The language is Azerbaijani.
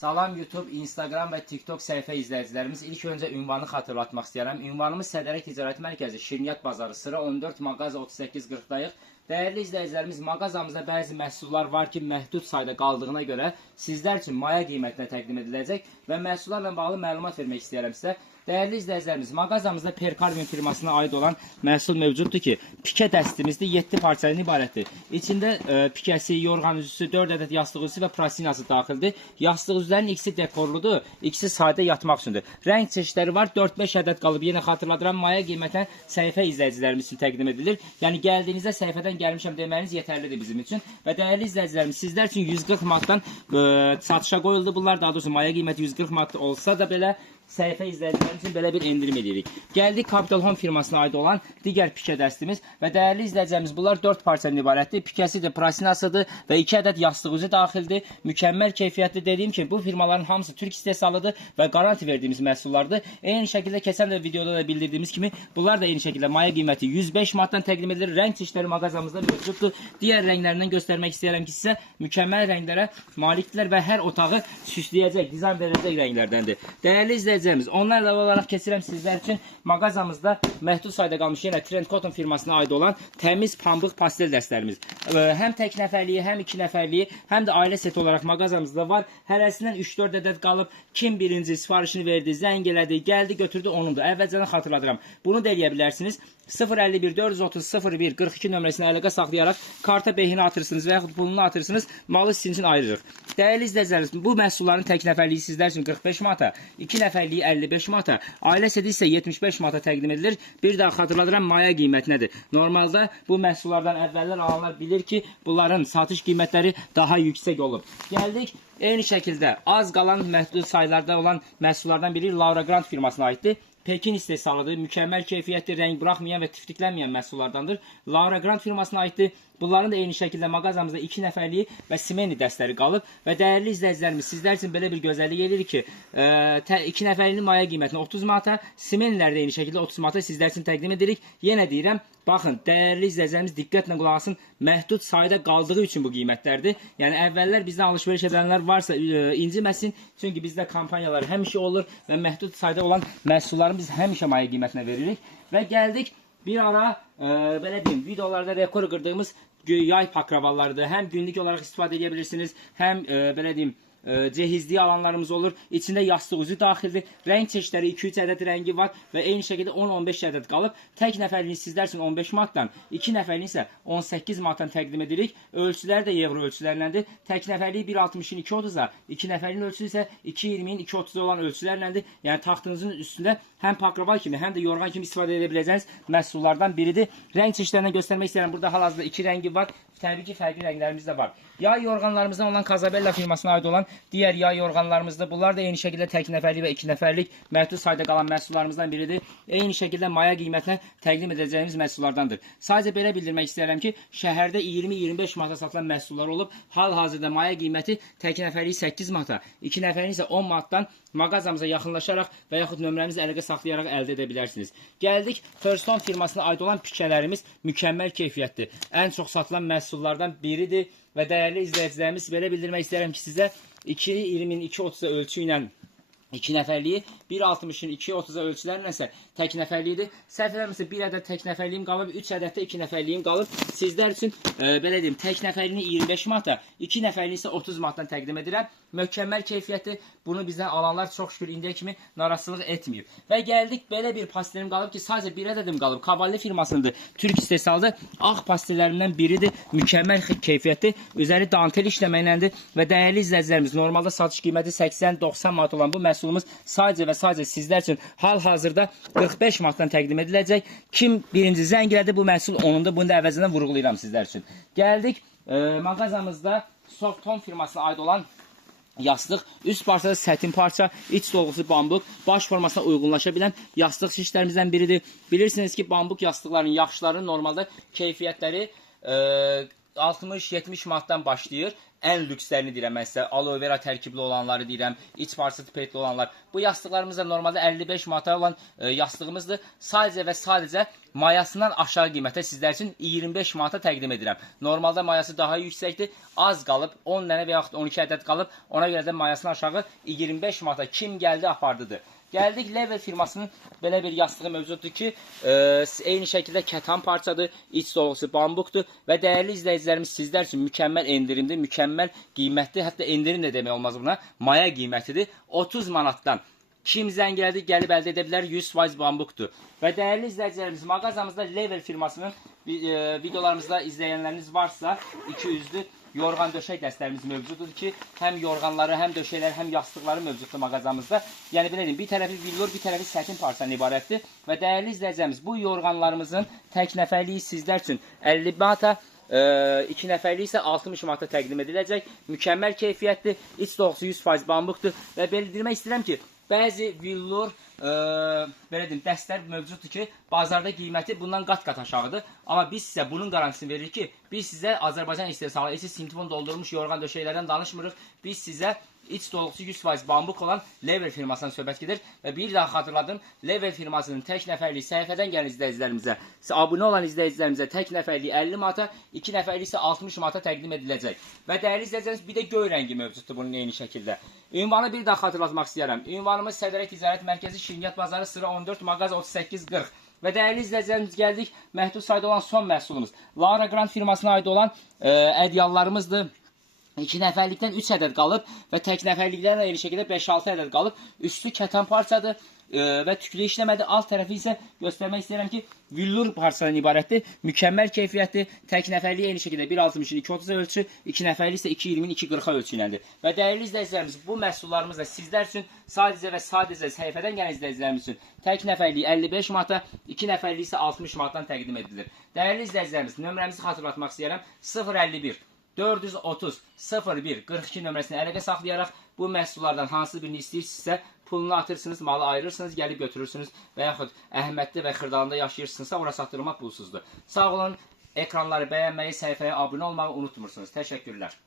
Salam YouTube, Instagram və TikTok səhifə izləyicilərimiz. İlk öncə ünvanı xatırlatmaq istəyirəm. Ünvanımız Sədərək Ticarət Mərkəzi, Şirniyyat Bazarı, sıra 14, mağaza 38-40'dayıq. Dəyərli izləyicilərimiz, mağazamızda bəzi məhsullar var ki, məhdud sayda qaldığına görə sizlər üçün maya qiymətinə təqdim ediləcək və məhsullarla bağlı məlumat vermək istəyirəm sizə. Dəyərli izləyicilərimiz, mağazamızda Perkarmin firmasına aid olan məhsul mövcuddur ki, pikə dəstimizdə 7 parçadan ibarətdir. İçində pikəsi, yorğan üzüsü, 4 ədəd yastıq üzüsü və prasinası daxildir. Yastıq üzülərin ikisi dekorludur, ikisi sadə yatmaq üçündür. Rəng çeşidləri var, 4-5 ədəd qalıb. Yenə xatırladıram, maya qiymətən səhifə izləyicilərimiz üçün təqdim edilir. Yəni gəldiyinizdə səhifədən gəlmişəm deməyiniz yetərlidir bizim üçün. Və dəyərli izləyicilərimiz, sizlər üçün 140 manatdan satışa qoyuldu. Bunlar daha doğrusu maya qiyməti 140 manat olsa da belə səhifə izləyicilərimiz üçün belə bir endirim edirik. Gəldik Capital Home firmasına aid olan digər pikə dəstimiz və dəyərli izləyicilərimiz, bunlar 4 parçadan ibarətdir. Pikəsidir, prasinasıdır və 2 ədəd yastıq üzü daxildir. Mükəmməl keyfiyyətli, dediyim kimi bu firmaların hamısı Türk istehsalıdır və qaranti verdiyimiz məhsullardır. Eyni şəkildə keçən də videoda da bildirdiyimiz kimi bunlar da eyni şəkildə maya qiyməti 105 manatdan təqdim edilir. Rəng çeşidləri mağazamızda mövcuddur. Digər rənglərindən göstərmək istəyirəm ki, sizə mükəmməl rənglərə malikdirlər və hər otağı süsləyəcək, dizayn verəcək rənglərdəndir. Dəyərli izləyicilərimiz, onlarla olaraq keçirəm sizlər üçün mağazamızda məhdud sayda qalmış yenə Trend Cotton firmasına aid olan təmiz pambıq pastel dəstlərimiz. Həm tək nəfərliyi, həm 2 nəfərliyi, həm də ailə seti olaraq mağazamızda var. Hərəsindən 3-4 ədəd qalıb. Kim birinci sifarişini verdi, zəng elədi, gəldi, götürdü, onundur. Əvvəlcədən xatırladıram. Bunu da eləyə bilərsiniz. 051 430 01 42 nömrəsini əlaqə saxlayaraq karta behini atırsınız və yaxud pulunu atırsınız, malı sizin üçün ayırırıq. Dəyərli izləyicilərimiz, bu məhsulların tək nəfərliyi sizlər üçün 45 manata, 2 nəfərliyi 55 manata, ailə seti isə 75 manata təqdim edilir. Bir daha xatırladıram, maya qiymətnədir. Normalda bu məhsullardan əvvəllər alanlar bilir ki, bunların satış qiymətləri daha yüksək olub. Gəldik. Eyni şəkildə az qalan məhdud saylarda olan məhsullardan biri Laura Grant firmasına aiddir. Pekin istehsalıdır, mükəmməl keyfiyyətli, rəng buraxmayan və tiftiklənməyən məhsullardandır. Laura Grant firmasına aiddir. Bunların da eyni şəkildə mağazamızda 2 nəfərliyi və simeni dəstləri qalıb və dəyərli izləyicilərimiz, sizlər üçün belə bir gözəllik edirik ki, 2 nəfərlinin maya qiymətinə 30 manata, simenlər də eyni şəkildə 30 manata sizlər üçün təqdim edirik. Yenə deyirəm, baxın, dəyərli izləyicilərimiz diqqətlə qulaq asın, məhdud sayda qaldığı üçün bu qiymətlərdir. Yəni əvvəllər bizdən alış-veriş edənlər varsa inciməsin, çünki bizdə kampanyalar həmişə olur və məhdud sayda olan məhsulları biz həmişə maya qiymətinə veririk. Və gəldik bir ara, belə deyim, videolarda rekor qırdığımız yay pakravallarıdır. Həm günlük olaraq istifadə edə bilirsiniz, həm belə deyim, cehizliyi alanlarımız olur. İçində yastıq üzü daxildir. Rəng çeşidləri 2-3 ədəd rəngi var və eyni şəkildə 10-15 ədəd qalıb. Tək nəfərliyi sizlər üçün 15 manatdan, 2 nəfərliyi isə 18 manatdan təqdim edirik. Ölçüləri də evro ölçülərləndir. Tək nəfərliyi 1.60-ın 2.30-a, 2 nəfərliyin ölçüsü isə 2.20-in 2.30-a olan ölçülərləndir. Yəni taxtınızın üstündə həm pakraval kimi, həm də yorğan kimi istifadə edə biləcəiniz məhsullardan biridir. Rəng çeşidlərini göstərmək istəyirəm. Burada hal-hazırda 2 rəngi var. Təbii ki, fərqli rənglərimiz də var. Yay yorğanlarımızdan olan Casabella firmasına aid olan digər yay yorğanlarımızda. Bunlar da eyni şəkildə tək nəfərlik və 2 nəfərlik məhdud sayda qalan məhsullarımızdan biridir. Eyni şəkildə maya qiymətinə təqdim edəcəyimiz məhsullardandır. Sadəcə belə bildirmək istəyirəm ki, şəhərdə 20-25 manata satılan məhsullar olub. Hal-hazırda maya qiyməti tək nəfərlik 8 manata, 2 nəfərlik isə 10 manatdan mağazamıza yaxınlaşaraq və yaxud nömrəmizi əlaqə saxlayaraq əldə edə bilərsiniz. Gəldik, Firstone firmasına aid olan pikələrimiz mükəmməl keyfiyyətdir. Ən çox satılan məhsullardan biridir və dəyərli izləyicilərimiz, belə bildirmək istəyirəm ki, sizə 2.20-in 2.30-a ölçü ilə 2 nəfərliyi, 1.60-ın 2.30-a ölçülərlə isə tək nəfərliyidir. Səhv eləmirəmsə 1 ədəd tək nəfərliyim qalıb, 3 ədəd də 2 nəfərliyim qalıb. Sizlər üçün belə deyim, tək nəfərliyini 25 manata, 2 nəfərliyi isə 30 manatdan təqdim edirəm. Mükəmməl keyfiyyətli, bunu bizdən alanlar çox şükür indiyə kimi narazılıq etməyib. Və gəldik, belə bir pastelim qalıb ki, sadəcə 1 ədədim qalıb. Cavalli firmasındır, Türk istehsalıdır. Ağ pastellərindən biridir, mükəmməl keyfiyyətli, üzəri dantel işləməklədir və dəyərli izləyicilərimiz, normalda satış qiyməti 80-90 manat olan bu məhsulumuz sadəcə və sadəcə sizlər üçün hal-hazırda 45 manatdan təqdim ediləcək. Kim birinci zəng elədi bu məhsul onundur, bunu da əvəzindən vurğulayıram sizlər üçün. Gəldik, mağazamızda Softon firmasına aid olan yastıq, üst parçada sətin parça, iç dolgusu bambuk, baş formasına uyğunlaşa bilən yastıq şişlərimizdən biridir. Bilirsiniz ki, bambuk yastıqların yaxşıları normalda keyfiyyətləri 60-70 manatdan başlayır. Ən lükslərini deyirəm mən sizə, aloe vera tərkibli olanları deyirəm, iç parçası petli olanlar. Bu yastıqlarımız da normalda 55 manata olan yastığımızdır. Sadəcə və sadəcə mayasından aşağı qiymətə sizlər üçün 25 manata təqdim edirəm. Normalda mayası daha yüksəkdir. Az qalıb, 10 dənə və yaxud 12 ədəd qalıb. Ona görə də mayasından aşağı 25 manata kim gəldi apardıdır. Gəldik, Level firmasının belə bir yastığı mövcuddur ki, eyni şəkildə kətan parçadır, iç dolusu bambukdur və dəyərli izləyicilərimiz sizlər üçün mükəmməl endirimdir, mükəmməl qiymətli, hətta endirim də demək olmaz buna, maya qiymətidir. 30 manatdan. Kim zəng elədi, gəlib əldə edə bilər, 100% bambukdur. Və dəyərli izləyicilərimiz, mağazamızda Level firmasının videolarımızda izləyənləriniz varsa, 200-lü yorğan döşək dəstlərimiz mövcuddur ki, həm yorğanları, həm döşəklər, həm yastıqları mövcuddur mağazamızda. Yəni belə deyim, bir tərəfi villor, bir tərəfi sətin parçadan ibarətdir. Və dəyərli izləyicilərimiz, bu yorğanlarımızın tək nəfərliyi sizlər üçün 50 manata, 2 nəfərlik isə 60 manata təqdim ediləcək. Mükəmməl keyfiyyətdir, iç dolusu 100% bambukdur və bildirmək istəyirəm ki, bəzi villor belə deyim, dəstlər mövcuddur ki, bazarda qiyməti bundan qat-qat aşağıdır. Amma biz sizə bunun qarantisini veririk ki, biz sizə Azərbaycan istehsalı, sintifon doldurmuş yorğan döşəklərdən danışmırıq. Biz sizə iç dolusu 100% bambuk olan Level firmasından söhbət gedir. Və bir daha xatırladım, Level firmasının tək nəfərlik səhifədən gələn izləyicilərimizə, abunə olan izləyicilərimizə tək nəfərlik 50 manata, 2 nəfərlik isə 60 manata təqdim ediləcək. Və dəyərli izləyicilərimiz, bir də göy rəngi mövcuddur bunun eyni şəkildə. Ünvanı bir daha xatırlatmaq istəyirəm. Ünvanımız Sədərək Ticarət Mərkəzi, Şirniyyat Bazarı, sıra 14, mağaza 3840. Və dəyərli izləyicilərimiz, gəldik məhdud sayda olan son məhsulumuz. Lara Grand firmasına aid olan ədyallarımızdır. 2 nəfərlikdən 3 ədəd qalıb və tək nəfərliklərlə eyni şəkildə 5-6 ədəd qalıb. Üstü kətan parçadır və tüklü işləmədir. Alt tərəfi isə göstərmək istəyirəm ki, villur parçadan ibarətdir. Mükəmməl keyfiyyətli, tək nəfərlik eyni şəkildə 1.60-in 2.30 ölçü, 2 nəfərlik isə 2.20-in 2.40 ölçü iləndir. Və dəyərli izləyicilərimiz, bu məhsullarımız da sizlər üçün sadəcə və sadəcə səhifədən gələn izləyicilərimiz üçün tək nəfərlik 55 manata, 2 nəfərlik isə 60 manatdan təqdim edilir. Dəyərli izləyicilərimiz, nömrəmizi xatırlatmaq istəyirəm. 051 430 01 42 nömrəsini əlaqə saxlayaraq bu məhsullardan hansı birini istəyirsinizsə pulunu atırsınız, malı ayırırsınız, gəlib götürürsünüz və yaxud Əhmədli və Xırdalında yaşayırsınızsa ora satdırmaq pulsuzdur. Sağ olun, ekranları bəyənməyi, səhifəyə abunə olmağı unutmursunuz. Təşəkkürlər.